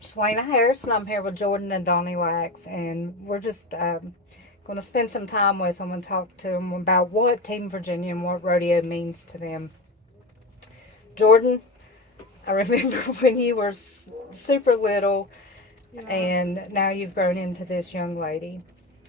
Shalana Harris, and I'm here with Jordan and Donnie Lax, and we're just going to spend some time with them and talk to them about what Team Virginia and what rodeo means to them. Jordan, I remember when you were super little, Yeah, and now you've grown into this young lady,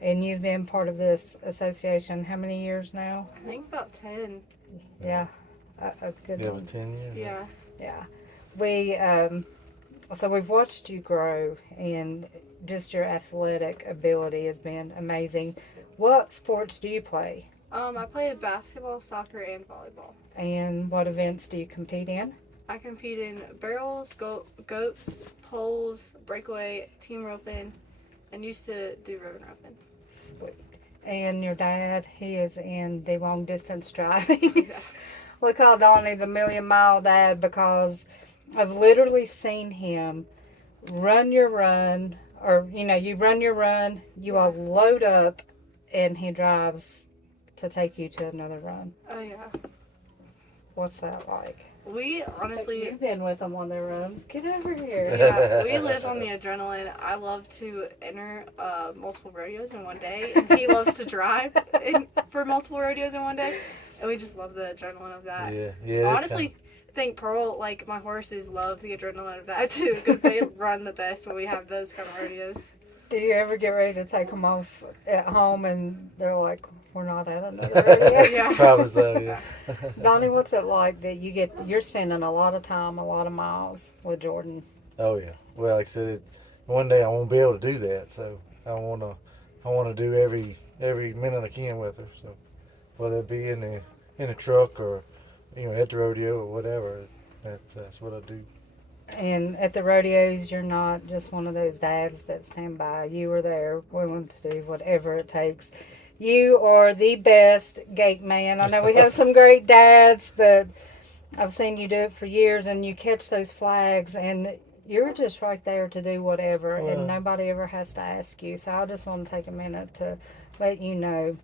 and you've been part of this association how many years now? I think about 10. Yeah, a good Yeah, with one. 10 years. Yeah. Yeah. We, so we've watched you grow, and just your athletic ability has been amazing. What sports do you play, I played basketball, soccer, and volleyball. and what events do you compete in? I compete in barrels, goats, poles, breakaway, team roping, and used to do ribbon roping. Sweet. And your dad, he is in the long distance driving. Yeah. We call Donnie the million-mile dad because I've literally seen him run your run, or you run your run, you all Yeah. load up, and he drives to take you to another run. Oh, yeah. What's that like? We honestly, You've been with them on their runs. Get over here. yeah, we live on the adrenaline. I love to enter multiple rodeos in one day, and he loves to drive for multiple rodeos in one day, and we just love the adrenaline of that. Yeah, yeah. Honestly, think Pearl, like my horses, love the adrenaline of that too, because they run the best when we have those kind of rodeos. Do you ever get ready to take them off at home and they're like, we're not at another rodeo? Yeah. Probably so, yeah. Donnie, what's it like that you're spending a lot of time, a lot of miles with Jordan? Oh, yeah. Well, like I said, one day I won't be able to do that, so I wanna do every minute I can with her. So whether it be in a truck or at the rodeo or whatever, that's what I do. And at the rodeos, you're not just one of those dads that stand by. You are there willing to do whatever it takes. You are the best gate man. I know we have some great dads, but I've seen you do it for years, and you catch those flags, and you're just right there to do whatever, and Well, nobody ever has to ask you. So I just want to take a minute to let you know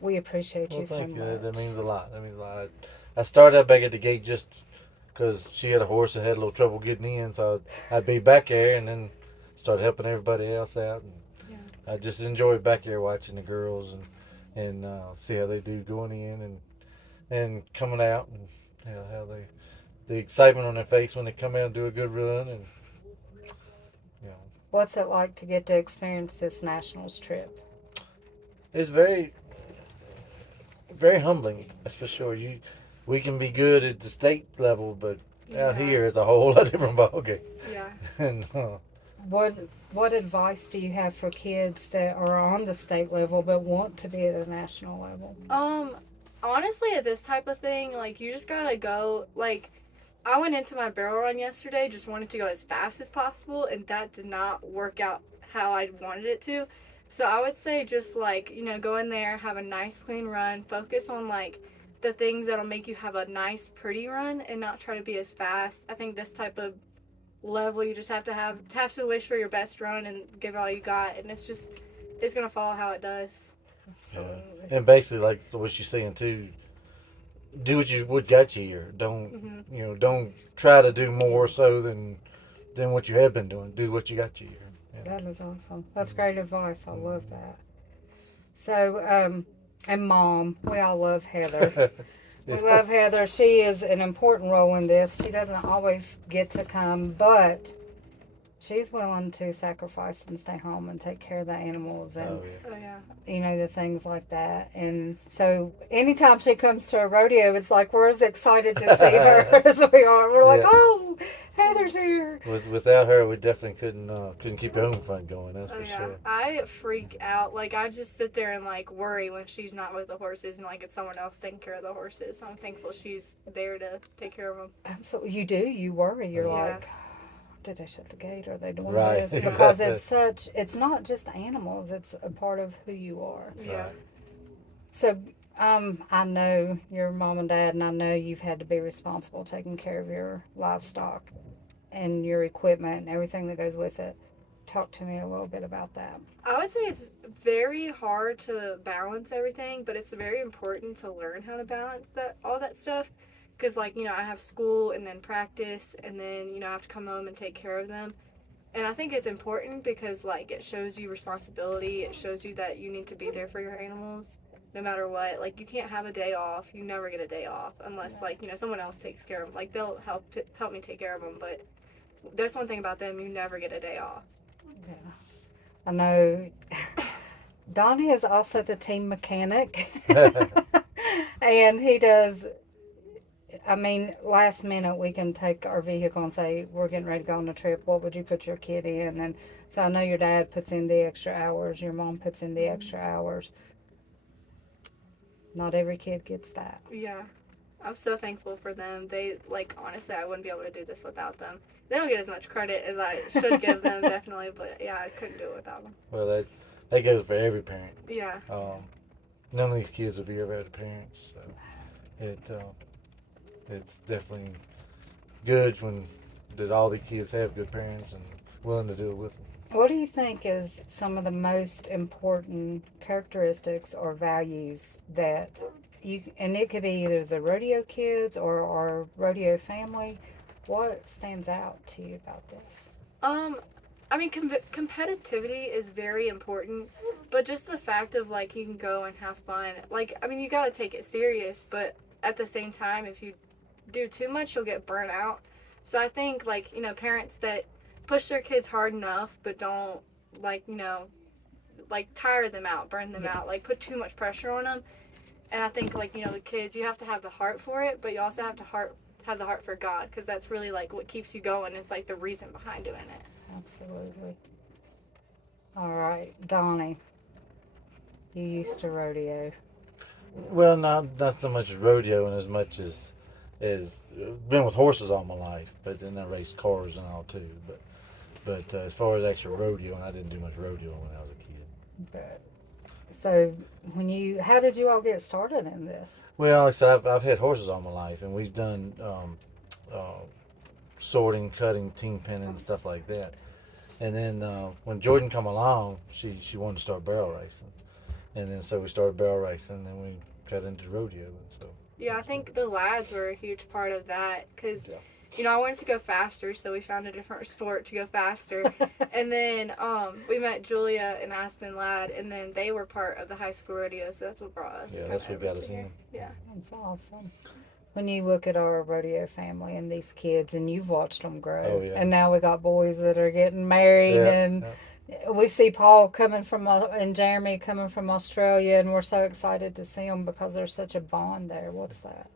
we appreciate well, you so thank you. That much. means a lot. That means a lot. I started out back at the gate just because she had a horse that had a little trouble getting in, so I'd be back there and then started helping everybody else out. And Yeah. I just enjoy back there watching the girls and see how they do going in and coming out and how they the excitement on their face when they come out and do a good run and you know What's it like to get to experience this nationals trip? it's very humbling, that's for sure. We can be good at the state level, but out Yeah. here it's a whole lot different ballgame. Yeah. And What what advice do you have for kids that are on the state level but want to be at a national level? Um, Honestly, at this type of thing, like you just gotta go. Like, I went into my barrel run yesterday, just wanted to go as fast as possible, and that did not work out how I wanted it to. So I would say just like go in there, have a nice clean run, focus on like the things that'll make you have a nice pretty run, and not try to be as fast. I think this type of level you just have to wish for your best run and give it all you got, and it's gonna follow how it does. yeah. Absolutely. And basically like what you're saying too, do what got you here. Hmm. Don't try to do more so than what you have been doing. Do what you got you here. That is awesome. That's great advice. I love that. So, and Mom, we all love Heather. We love Heather. She is an important role in this. She doesn't always get to come, but she's willing to sacrifice and stay home and take care of the animals and Oh yeah. Oh yeah. the things like that. And so anytime she comes to a rodeo, it's like we're as excited to see her as we are. We're like, Yeah. oh, Heather's here. Without her, we definitely couldn't keep your home front going. That's Oh for yeah, sure. I freak out. Like I just sit there and like worry when she's not with the horses, and like it's someone else taking care of the horses. So I'm thankful she's there to take care of them. Absolutely. You do. You worry. You're Yeah. like, did they shut the gate? Are they doing Right. this? Because Exactly. it's not just animals, it's a part of who you are. Yeah. Right. So, I know your mom and dad, and I know you've had to be responsible taking care of your livestock and your equipment and everything that goes with it. Talk to me a little bit about that. I would say it's very hard to balance everything, but it's very important to learn how to balance that all that stuff. because like I have school and then practice and then I have to come home and take care of them. And I think it's important because like it shows you responsibility. It shows you that you need to be there for your animals no matter what. Like you can't have a day off. You never get a day off unless like someone else takes care of them. Like they'll help me take care of them, but there's one thing about them, you never get a day off. Yeah. I know Donnie is also the team mechanic. And he does, I mean, last minute we can take our vehicle and say, we're getting ready to go on a trip. What would you put your kid in? And so I know your dad puts in the extra hours, your mom puts in the extra hours. Not every kid gets that. Yeah. I'm so thankful for them. They, like, honestly, I wouldn't be able to do this without them. They don't get as much credit as I should give them, definitely, but yeah, I couldn't do it without them. Well, that goes for every parent. Yeah. None of these kids would be ever had parents. So it's definitely good when that all the kids have good parents and willing to do it with them. What do you think is some of the most important characteristics or values that you, and it could be either the rodeo kids or our rodeo family, what stands out to you about this? I mean, competitivity is very important, but just the fact of, like, you can go and have fun. Like, I mean, you gotta take it serious, but at the same time, if you do too much, you'll get burnt out. So I think, like, parents that push their kids hard enough, but don't, like, like, tire them out, burn them out, like, put too much pressure on them. And I think, like, the kids, you have to have the heart for it, but you also have to have the heart for God, because that's really, like, what keeps you going. It's, like, the reason behind doing it. Absolutely. All right, Donnie, you used to rodeo. Well, not so much rodeoing as much as been with horses all my life, but then I raced cars and all too. But as far as actual rodeoing, I didn't do much rodeoing when I was a kid. But, so how did you all get started in this? Well, like I said, I've had horses all my life, and we've done uh, sorting, cutting, team pinning, and stuff like that. And then when Jordan come along, she wanted to start barrel racing, and then so we started barrel racing, and then we got into rodeo, and so. Yeah, I think the lads were a huge part of that because, I wanted to go faster, so we found a different sport to go faster. And then we met Julia and Aspen Lad, and then they were part of the high school rodeo, so that's what brought us. Yeah, that's what got us here. in. Yeah. That's awesome. When you look at our rodeo family and these kids, and you've watched them grow, Oh, yeah. and now we got boys that are getting married, and we see Paul coming from and Jeremy coming from Australia, and we're so excited to see them because there's such a bond there. What's that?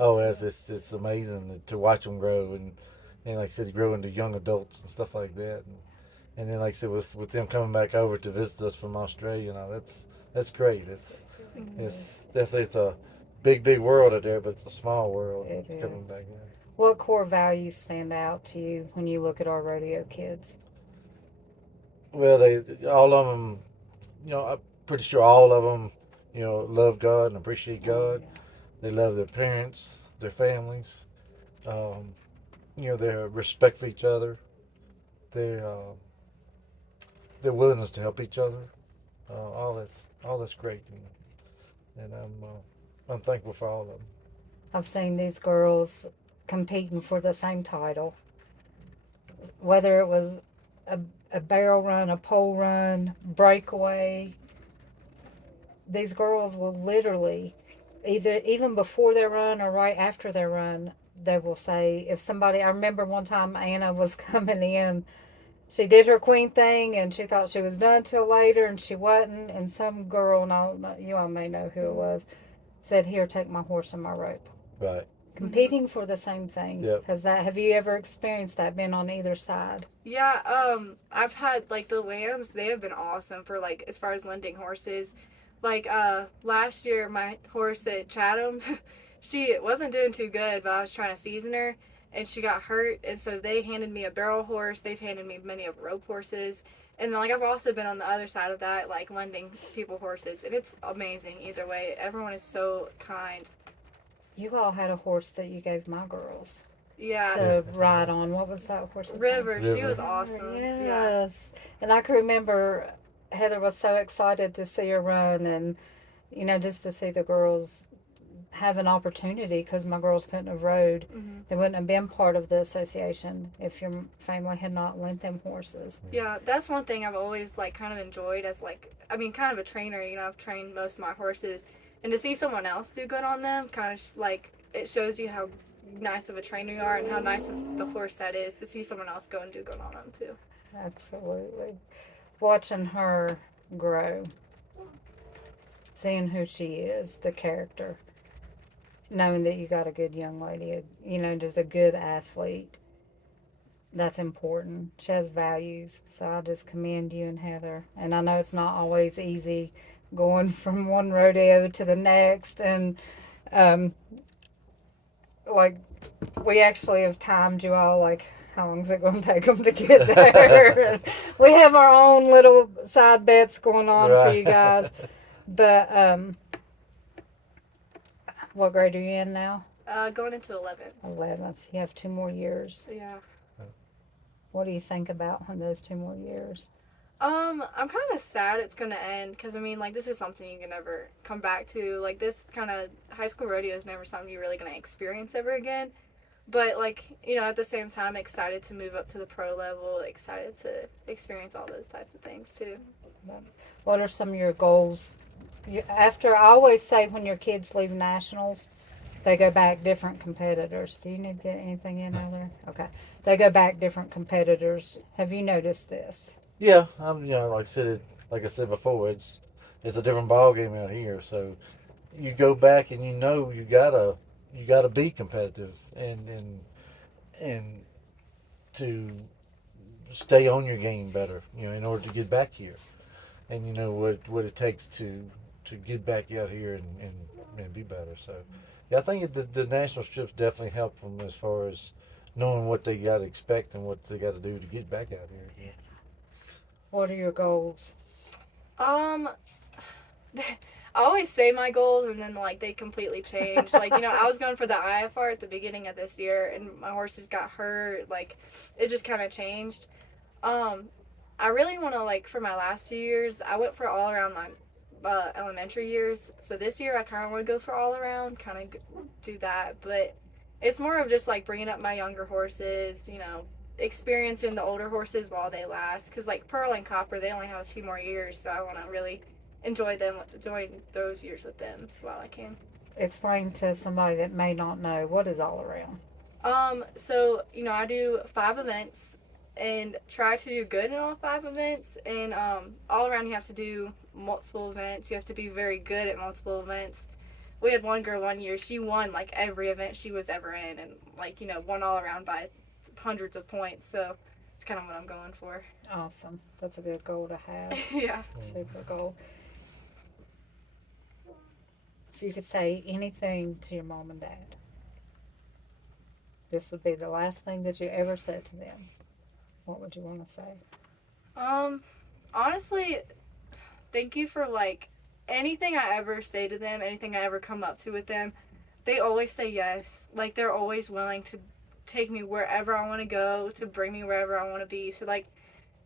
Oh, it's amazing to watch them grow and like I said, grow into young adults and stuff like that. And then like I said, with them coming back over to visit us from Australia, that's great. It's definitely it's a big world out there, but it's a small world coming back in. What core values stand out to you when you look at our rodeo kids? Well, all of them, I'm pretty sure all of them, love God and appreciate God. They love their parents, their families. Their respect for each other. Their willingness to help each other. All that's great, and I'm thankful for all of them. I've seen these girls competing for the same title, whether it was a barrel run, a pole run, breakaway. These girls will literally, even before their run or right after their run, they will say, if somebody, I remember one time Anna was coming in, she did her queen thing and she thought she was done till later and she wasn't, and some girl, no, you all may know who it was, said, here, take my horse and my rope. Right. Competing for the same thing. Yep. Have you ever experienced that, been on either side? Yeah, I've had, like, the Lambs, they have been awesome for, like, as far as lending horses. Like, last year, my horse at Chatham, she wasn't doing too good, but I was trying to season her, and she got hurt, and so they handed me a barrel horse. They've handed me many of rope horses. And then, like, I've also been on the other side of that, like, lending people horses, and it's amazing either way. Everyone is so kind. You all had a horse that you gave my girls Yeah. to ride on. What was that horse's name? River, she was awesome. Yes. And I can remember Heather was so excited to see her run and, just to see the girls have an opportunity because my girls couldn't have rode. Hmm. They wouldn't have been part of the association if your family had not lent them horses. Yeah, that's one thing I've always like kind of enjoyed as like I mean kind of a trainer. You know, I've trained most of my horses, and to see someone else do good on them, kind of like it shows you how nice of a trainer you are and how nice of the horse that is to see someone else go and do good on them too. Absolutely. Watching her grow, seeing who she is, the character, knowing that you got a good young lady, just a good athlete. That's important. She has values. So I just commend you and Heather. And I know it's not always easy going from one rodeo to the next. And um, like, we actually have timed you all, like, how long is it going to take them to get there? We have our own little side bets going on for you guys. But what grade are you in now? Going into 11th. 11th. You have 2 more years. Yeah. What do you think about when those 2 more years? I'm kind of sad it's gonna end because I mean, like, this is something you can never come back to. Like, this kind of high school rodeo is never something you're really gonna experience ever again. But like, at the same time, excited to move up to the pro level. Excited to experience all those types of things too. What are some of your goals? After I always say when your kids leave nationals, they go back different competitors. Do you need to get anything in there? Okay, they go back different competitors. Have you noticed this? Yeah, I'm. Like I said before, it's a different ball game out here. So you go back and you gotta be competitive and to stay on your game better. In order to get back here, and you know what it takes to get back out here and be better. So yeah, I think the national strips definitely help them as far as knowing what they got to expect and what they got to do to get back out here. Yeah. What are your goals? Um, I always say my goals and then like they completely change. Like, I was going for the IFR at the beginning of this year and my horses got hurt. Like, it just kind of changed. Um, I really want to, like, for my last 2 years, I went for all around my elementary years. So this year I kind of want to go for all around, kind of do that. But it's more of just like bringing up my younger horses, experiencing the older horses while they last. Because like Pearl and Copper, they only have a few more years. So I want to really enjoy those years with them while I can. Explain to somebody that may not know what is all around. So, I do 5 events and try to do good in all 5 events. And all around, you have to do multiple events. You have to be very good at multiple events. We had one girl one year, she won like every event she was ever in and like, won all around by hundreds of points. So it's kind of what I'm going for. Awesome. That's a good goal to have. Yeah. Super goal. If you could say anything to your mom and dad, this would be the last thing that you ever said to them. What would you want to say? Honestly, thank you for like anything I ever say to them, anything I ever come up to with them. They always say yes. Like, they're always willing to take me wherever I want to go, to bring me wherever I want to be. So like,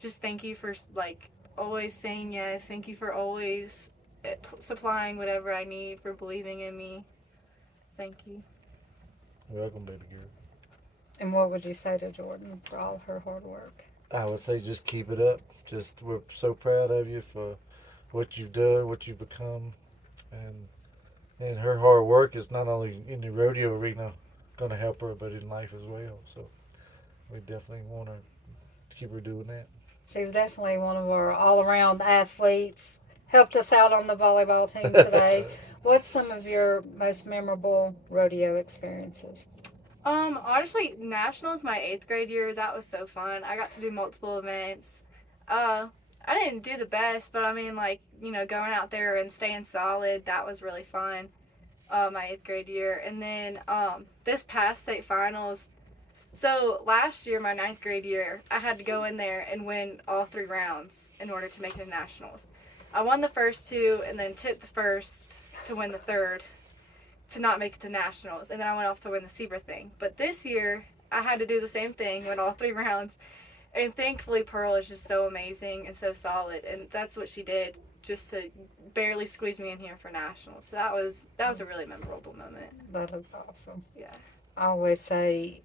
just thank you for like always saying yes. Thank you for always supplying whatever I need, for believing in me. Thank you. You're welcome, baby girl. And what would you say to Jordan for all her hard work? I would say just keep it up. We're so proud of you for what you've done, what you've become, and her hard work is not only in the rodeo arena going to help her, but in life as well. So we definitely want to keep her doing that. She's definitely one of our all-around athletes. Helped us out on the volleyball team today. What's some of your most memorable rodeo experiences? Honestly, nationals my 8th grade year, that was so fun. I got to do multiple events. I didn't do the best, but I mean, like, going out there and staying solid, that was really fun. My 8th grade year. And then, this past state finals, so last year, my 9th grade year, I had to go in there and win all 3 rounds in order to make it to nationals. I won the first 2 and then tipped the first to win the third to not make it to nationals, and then I went off to win the Seaver thing. But this year I had to do the same thing, win all 3 rounds, And thankfully, Pearl is just so amazing and so solid, and that's what she did just to barely squeeze me in here for nationals. So that was a really memorable moment. That is awesome. Yeah. I always say,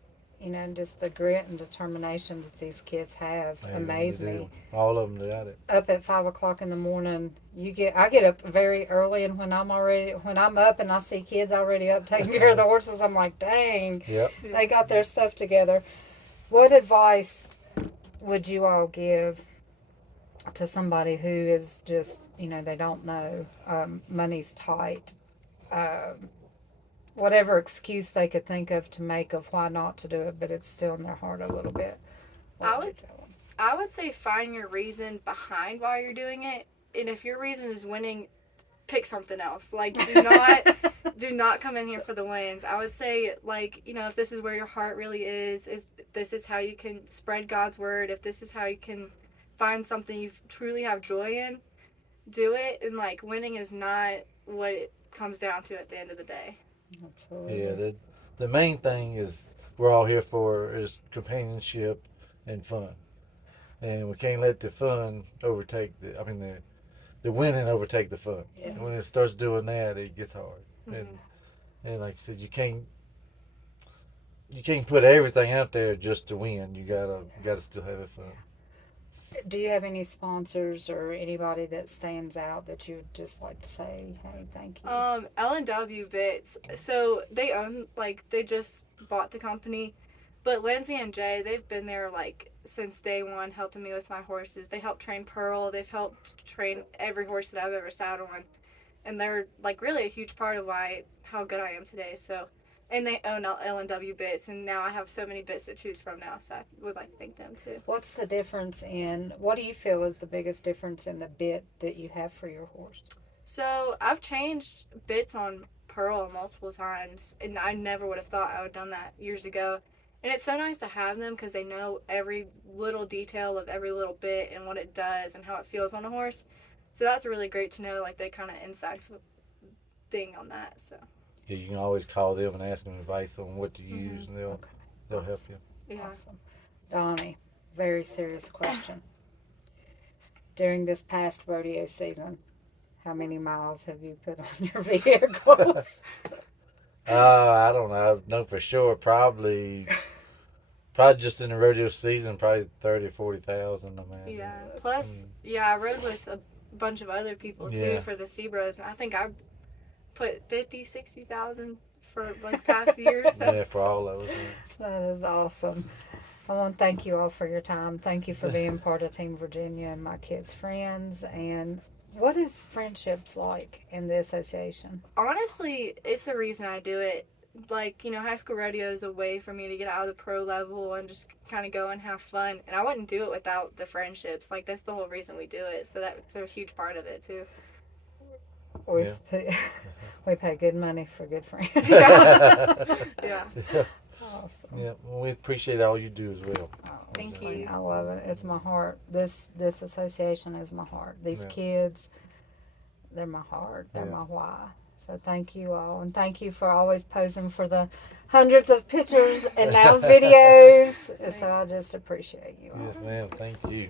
just the grit and determination that these kids have They amaze really do. me. All of them got it. Up at 5 o'clock in the morning, I get up very early, and when I'm up and I see kids already up taking care of the horses, I'm like, dang, Yep. they got their stuff together. What advice would you all give to somebody who is just, they don't know, money's tight, whatever excuse they could think of to make of why not to do it, but it's still in their heart a little bit? I What would you tell them? I would say find your reason behind why you're doing it, and if your reason is winning, pick something else. Like, do not come in here for the wins. I would say, like, if this is where your heart really is this is how you can spread God's word, if this is how you can find something you truly have joy in, do it. And like, winning is not what it comes down to at the end of the day. Absolutely. Yeah. The main thing is we're all here for is companionship and fun, and we can't let the fun overtake the winning overtake the fun. Yeah. And when it starts doing that, it gets hard. Mm-hmm. And like I said, you can't put everything out there just to win. You gotta still have it fun. Do you have any sponsors or anybody that stands out that you would just like to say, hey, thank you? L&W Bits. So they just bought the company, but Lindsay and Jay, they've been there like since day one, helping me with my horses. They helped train Pearl. They've helped train every horse that I've ever sat on, and they're like really a huge part of how good I am today. So, and they own L&W Bits, and now I have so many bits to choose from now. So I would like to thank them too. What's the difference what do you feel is the biggest difference in the bit that you have for your horse? So I've changed bits on Pearl multiple times, and I never would have thought I would have done that years ago. And it's so nice to have them because they know every little detail of every little bit and what it does and how it feels on a horse. So that's really great to know, like, they kind of inside thing on that. So Yeah, you can always call them and ask them advice on what to use, and they'll help you. yeah. Awesome. Donnie, very serious question. During this past rodeo season, how many miles have you put on your vehicles? I don't know. I know for sure. Probably just in the rodeo season, probably 30,000-40,000. I imagine. Yeah. Plus, I rode with a bunch of other people too Yeah. for the Zebras, and I think I put 50,000-60,000 for like past years. So. Yeah, for all of us. Yeah. That is awesome. I want to thank you all for your time. Thank you for being part of Team Virginia and my kids' friends. And what is friendships like in the association? Honestly, it's the reason I do it. Like, high school rodeo is a way for me to get out of the pro level and just kind of go and have fun. And I wouldn't do it without the friendships. Like, that's the whole reason we do it. So that's a huge part of it, too. We pay good money for good friends. Yeah. Awesome. Yeah, well, we appreciate all you do as well. Oh, Thank really, you. I love it. It's my heart. This association is my heart. These Yeah. kids, they're my heart. They're Yeah. my why. So thank you all, and thank you for always posing for the hundreds of pictures and now videos. So I just appreciate you all. Yes, ma'am. Thank you.